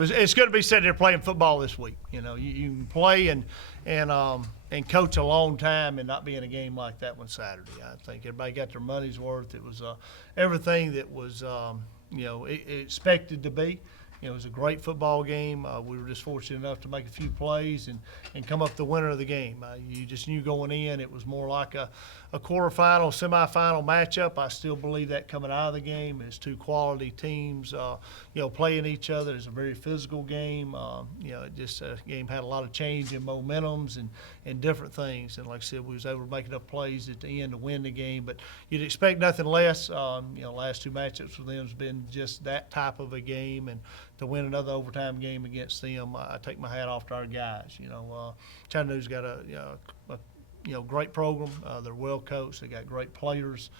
It's good to be sitting there playing football this week. You know, you can play and coach a long time and not be in a game like that one Saturday. I think everybody got their money's worth. It was everything that was expected to be. You know, it was a great football game. We were just fortunate enough to make a few plays and come up the winner of the game. You just knew going in it was more like a quarterfinal, semifinal matchup. I still believe that coming out of the game. It's two quality teams, playing each other. It's a very physical game. Game had a lot of change in momentums and different things. And like I said, we was able to make enough plays at the end to win the game. But you'd expect nothing less. Last two matchups for them has been just that type of a game. And to win another overtime game against them, I take my hat off to our guys. Chattanooga's got a great program. They're well coached. They got great players.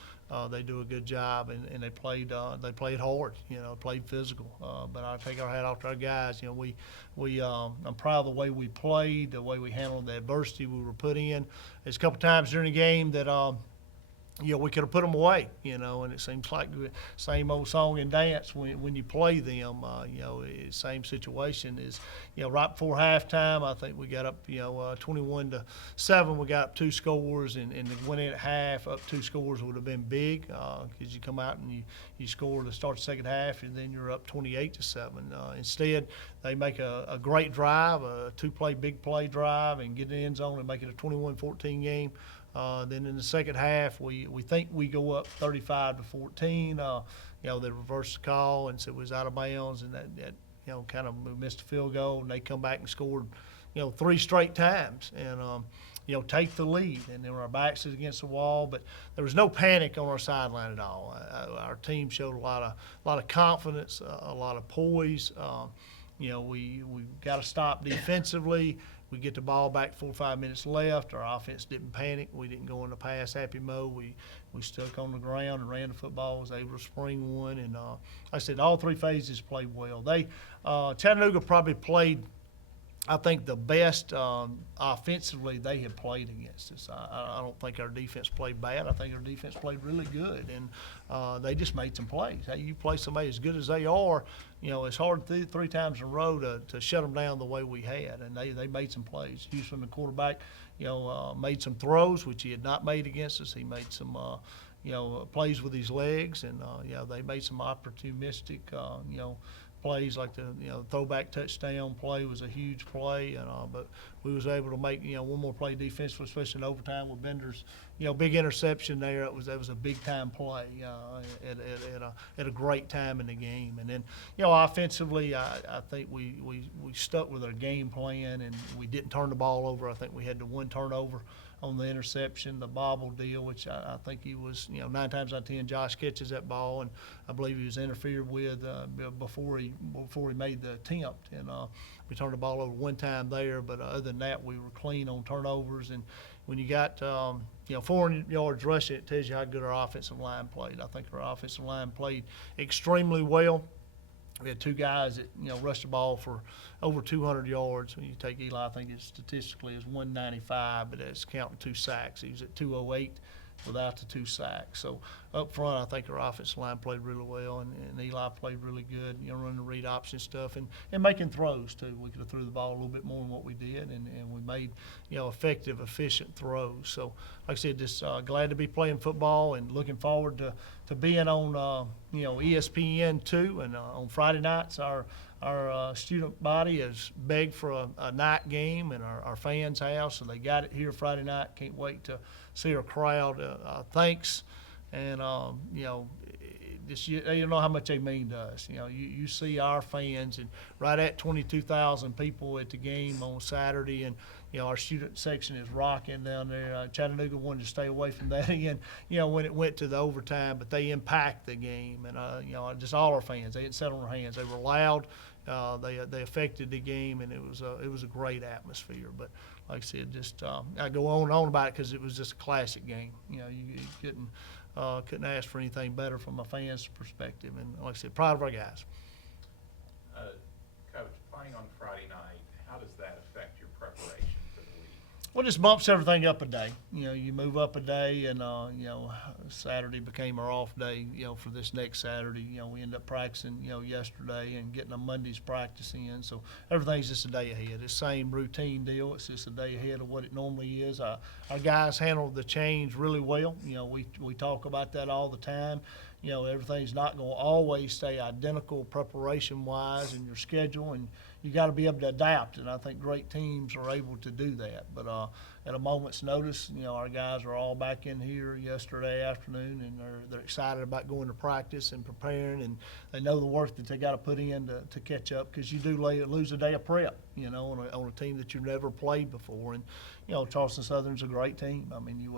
They do a good job, and they played hard. Played physical. But I take our hat off to our guys. I'm proud of the way we played, the way we handled the adversity we were put in. There's a couple times during the game that we could have put them away, and it seems like the same old song and dance when you play them. Same situation is, right before halftime, I think we got up, 21-7. We got up 2 scores, and to win it at half, up 2 scores would have been big because you come out and you score to start the second half, and then you're up 28-7. Instead, they make a great drive, a 2-play, big play drive, and get in the end zone and make it a 21-14 game. Then in the second half, we think we go up 35-14. They reversed the call and said it was out of bounds, and that kind of missed a field goal, and they come back and scored, 3 straight times and take the lead. And then our backs is against the wall, but there was no panic on our sideline at all. Our team showed a lot of confidence, a lot of poise. We got to stop defensively. We get the ball back 4 or 5 minutes left. Our offense didn't panic. We didn't go into pass-happy mode. We stuck on the ground and ran the football, was able to spring one. And like I said, all 3 phases played well. Chattanooga probably played, I think, the best offensively they had played against us. I don't think our defense played bad. I think our defense played really good, and they just made some plays. Hey, you play somebody as good as they are, it's hard 3 times in a row to shut them down the way we had, and they made some plays. Houston, the quarterback, made some throws, which he had not made against us. He made some plays with his legs, and they made some opportunistic, plays like the throwback touchdown play was a huge play, and but we was able to make one more play defensively, especially in overtime with Bender's big interception there. That was a big time play at a great time in the game. And then offensively, I think we stuck with our game plan, and we didn't turn the ball over. I think we had the 1 turnover on the interception, the bobble deal, which I think he was, 9 times out of 10, Josh catches that ball, and I believe he was interfered with before he made the attempt. And we turned the ball over 1 time there, but other than that, we were clean on turnovers. And when you got 400 yards rushing, it tells you how good our offensive line played. I think our offensive line played extremely well. We had 2 guys that rushed the ball for over 200 yards. When you take Eli, I think it statistically is 195, but that's counting 2 sacks. He was at 208 without the 2 sacks. So up front, I think our offensive line played really well, and Eli played really good, running the read option stuff and making throws too. We could have threw the ball a little bit more than what we did, and we made effective, efficient throws. So like I said, just glad to be playing football and looking forward to being on ESPN2, and on Friday nights our student body has begged for a night game in our fans' house, and they got it here Friday night. Can't wait to see our crowd. Thanks, and you know how much they mean to us. You see our fans, and right at 22,000 people at the game on Saturday, and our student section is rocking down there. Chattanooga wanted to stay away from that again, when it went to the overtime, but they impact the game, and just all our fans. They didn't sit on their hands. They were loud. They affected the game, and it was a great atmosphere. But like I said, just I go on and on about it because it was just a classic game. You couldn't ask for anything better from a fan's perspective, and like I said, proud of our guys. Coach, playing on Friday night, how does that affect your preparation for the week? Well, just bumps everything up a day. You know, you move up a day, and you know, Saturday became our off day. You know, for this next Saturday, you know, we end up practicing, you know, yesterday and getting a Monday's practice in. So everything's just a day ahead. It's the same routine deal. It's just a day ahead of what it normally is. Our guys handled the change really well. You know, we talk about that all the time. You know, everything's not going to always stay identical preparation-wise in your schedule, and you got to be able to adapt. And I think great teams are able to do that. But at a moment's notice, you know, our guys are all back in here yesterday afternoon, and they're excited about going to practice and preparing, and they know the work that they got to put in to catch up, because you do lose a day of prep, you know, on a team that you've never played before. And you know, Charleston Southern's a great team. I mean, they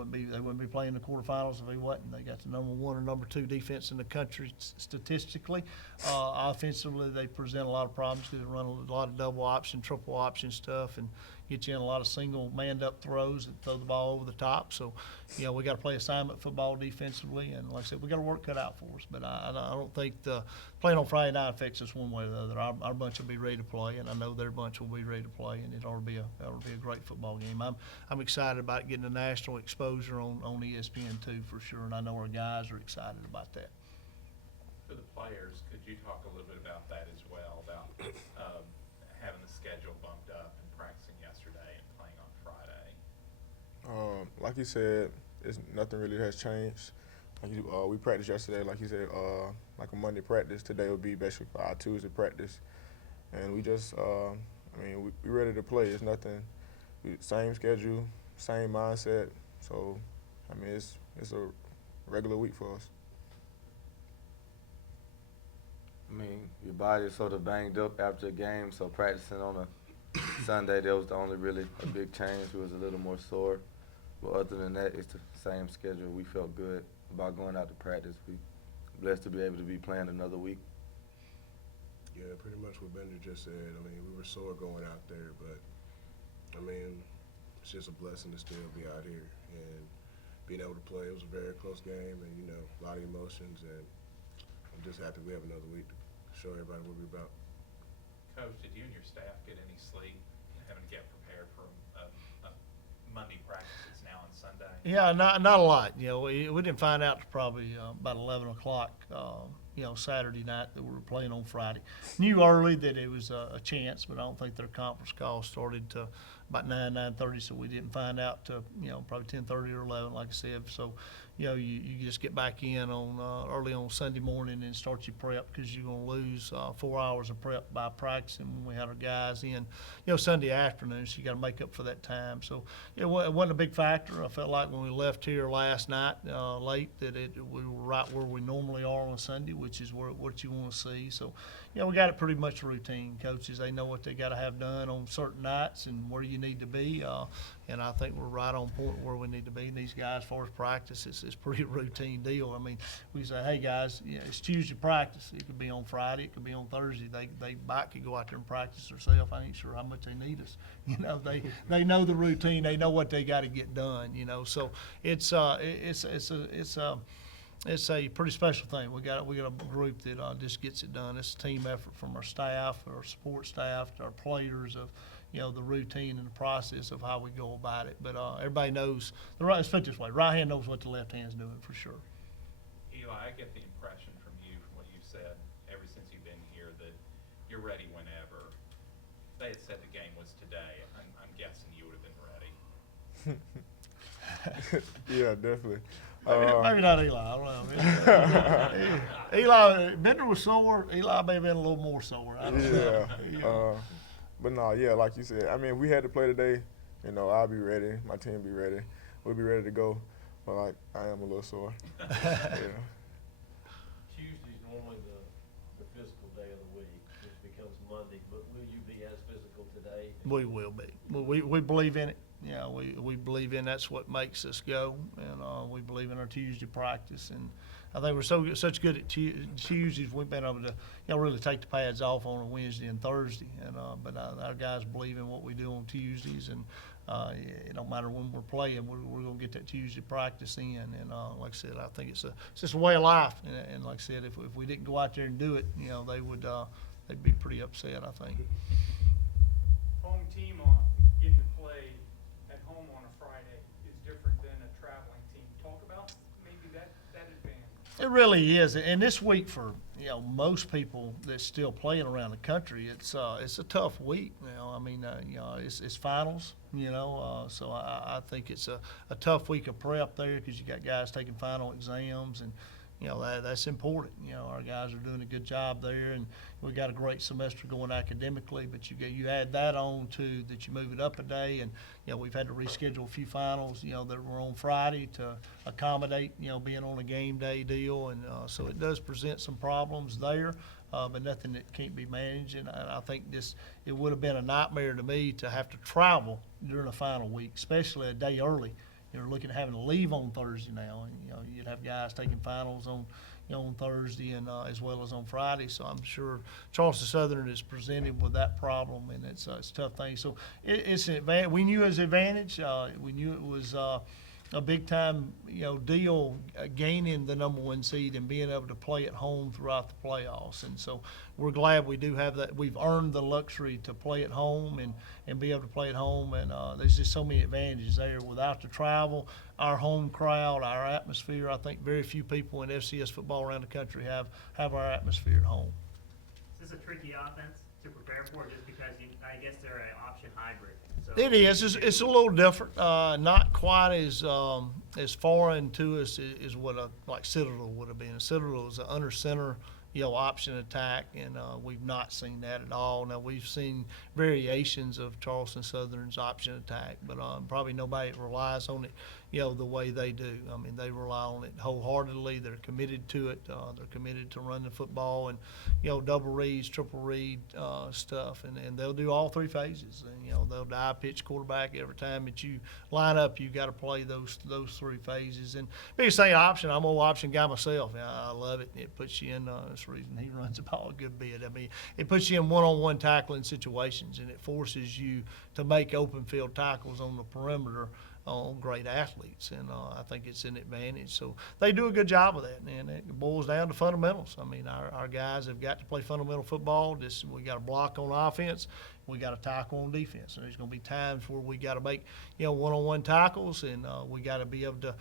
wouldn't be playing the quarterfinals if they wasn't. They got the number 1 or number 2 defense in the country statistically. Offensively, they present a lot of problems because they run a lot of double option, triple option stuff, and get you in a lot of single manned up throws that throw the ball over the top. So, you know, we got to play assignment football defensively, and like I said, we got our work cut out for us. But I don't think the playing on Friday night affects us one way or the other. Our bunch will be ready to play, and I know their bunch will be ready to play, and it ought to be a great football game. I'm excited about getting the national exposure on ESPN2 for sure, and I know our guys are excited about that. For the players, could you talk a little bit about that as well, about having the schedule bumped up and practicing yesterday and playing on Friday? Like you said, nothing really has changed. We practiced yesterday, like you said, like a Monday practice. Today will be basically for our Tuesday practice, and we just, we ready to play. It's nothing. Same schedule, same mindset. So, I mean, it's a regular week for us. I mean, your body is sort of banged up after a game, so practicing on a Sunday, that was the only really a big change. We was a little more sore. But other than that, it's the same schedule. We felt good about going out to practice. We blessed to be able to be playing another week. Yeah, pretty much what Bender just said. I mean, we were sore going out there, but, I mean, it's just a blessing to still be out here and being able to play. It was a very close game, and, you know, a lot of emotions, and I'm just happy we have another week to show everybody what we're about. Coach, did you and your staff get any sleep, having to get prepared for a Monday practice that's now on Sunday? Yeah, not a lot. You know, we didn't find out till probably about 11 o'clock, you know, Saturday night that we were playing on Friday. Knew early that it was a chance, but I don't think their conference call started to about 9:30, so we didn't find out till, you know, probably 10:30 or 11, like I said. So, you know, you just get back in on early on Sunday morning and start your prep, because you're going to lose 4 hours of prep by practicing when we had our guys in, you know, Sunday afternoon, so you got to make up for that time. So it wasn't a big factor. I felt like when we left here last night late that we were right where we normally are on a Sunday, which is what you want to see. So, you know, we got it pretty much routine. Coaches, they know what they got to have done on certain nights and where you need to be, and I think we're right on point where we need to be. And these guys, as far as practice, it's pretty routine deal. I mean, we say, hey guys, yeah, it's Tuesday practice. It could be on Friday, it could be on Thursday. They might could go out there and practice themselves. I ain't sure how much they need us. You know, they know the routine. They know what they got to get done. You know, so it's a pretty special thing. We got a group that just gets it done. It's a team effort from our staff, our support staff, to our players, of, you know, the routine and the process of how we go about it. But everybody knows let's put it this way: right hand knows what the left hand's doing for sure. Eli, I get the impression from you, from what you've said ever since you've been here, that you're ready whenever. If they had said the game was today, I'm guessing you would have been ready. Yeah, definitely. Maybe not Eli. I don't know. Eli, Bender was sore. Eli may have been a little more sore. I don't know. Yeah. But no, yeah, like you said, I mean, we had to play today. You know, I'll be ready. My team be ready. We'll be ready to go. But, like, I am a little sore. Yeah. Tuesday's normally the physical day of the week, which becomes Monday. But will you be as physical today? We will be. We believe in it. Yeah, we believe in that's what makes us go, and we believe in our Tuesday practice. And I think we're such good at Tuesdays. We've been able to, you know, really take the pads off on a Wednesday and Thursday. And but our guys believe in what we do on Tuesdays, and it don't matter when we're playing. We're going to get that Tuesday practice in. And like I said, I think it's just a way of life. And like I said, if we didn't go out there and do it, you know, they'd be pretty upset, I think. Home team on getting to play at home It really is, and this week for most people that's still playing around the country, it's a tough week. I mean, it's finals. So I think it's a tough week of prep there because you got guys taking final exams, and that's important. Our guys are doing a good job there, and we got a great semester going academically. But you add that on to that, you move it up a day, and we've had to reschedule a few finals that were on Friday to accommodate being on a game day deal, and so it does present some problems there. But nothing that can't be managed, and I think it would have been a nightmare to me to have to travel during a final week, especially a day early. You're looking at having to leave on Thursday now, and you'd have guys taking finals on on Thursday and as well as on Friday. So I'm sure Charleston Southern is presented with that problem, and it's a tough thing. So it's an advantage. We knew it was an advantage. We knew it was a big time deal, gaining the #1 seed and being able to play at home throughout the playoffs. And so we're glad we do have that. We've earned the luxury to play at home and be able to play at home. And there's just so many advantages there. Without the travel, our home crowd, our atmosphere, I think very few people in FCS football around the country have our atmosphere at home. Is this a tricky offense to prepare for, just because I guess they're an option hybrid? So It is. It's a little different. Not quite as foreign to us as what like Citadel would have been. Citadel is an under center, option attack, and we've not seen that at all. Now we've seen variations of Charleston Southern's option attack, but probably nobody relies on it, the way they do. I mean, they rely on it wholeheartedly. They're committed to it. They're committed to running the football and double reads, triple read stuff, and they'll do all three phases. And they'll dive pitch quarterback every time that you line up. You got to play those three phases. And biggest thing, option. I'm an option guy myself. I love it. It puts you in. That's the reason he runs the ball a good bit. I mean, it puts you in one-on-one tackling situations, and it forces you to make open field tackles on the perimeter on great athletes, and I think it's an advantage. So they do a good job of that, and it boils down to fundamentals. I mean, our guys have got to play fundamental football. We got to block on offense, we got to tackle on defense, and there's going to be times where we got to make one-on-one tackles, and we got to be able to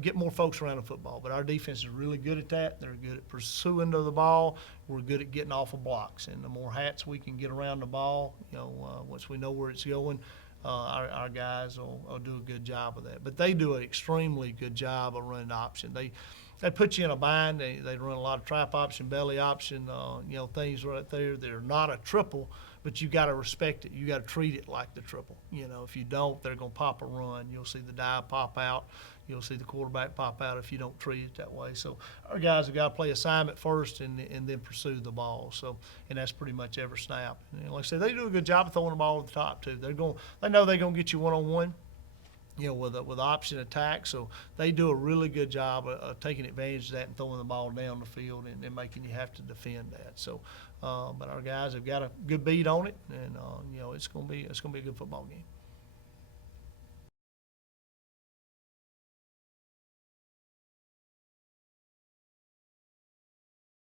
get more folks around the football. But our defense is really good at that. They're good at pursuing to the ball. We're good at getting off of blocks, and the more hats we can get around the ball, once we know where it's going, our guys will do a good job of that. But they do an extremely good job of running option. They put you in a bind. They run a lot of trap option, belly option, things right there. They're not a triple, but you got to respect it. You got to treat it like the triple. If you don't, they're going to pop a run. You'll see the dive pop out. You'll see the quarterback pop out if you don't treat it that way. So our guys have got to play assignment first and then pursue the ball. So, and that's pretty much every snap. And like I said, they do a good job of throwing the ball at the top too. They know they're going to get you one-on-one, with option attack. So they do a really good job of taking advantage of that and throwing the ball down the field and making you have to defend that. So, but our guys have got a good beat on it, and it's going to be a good football game.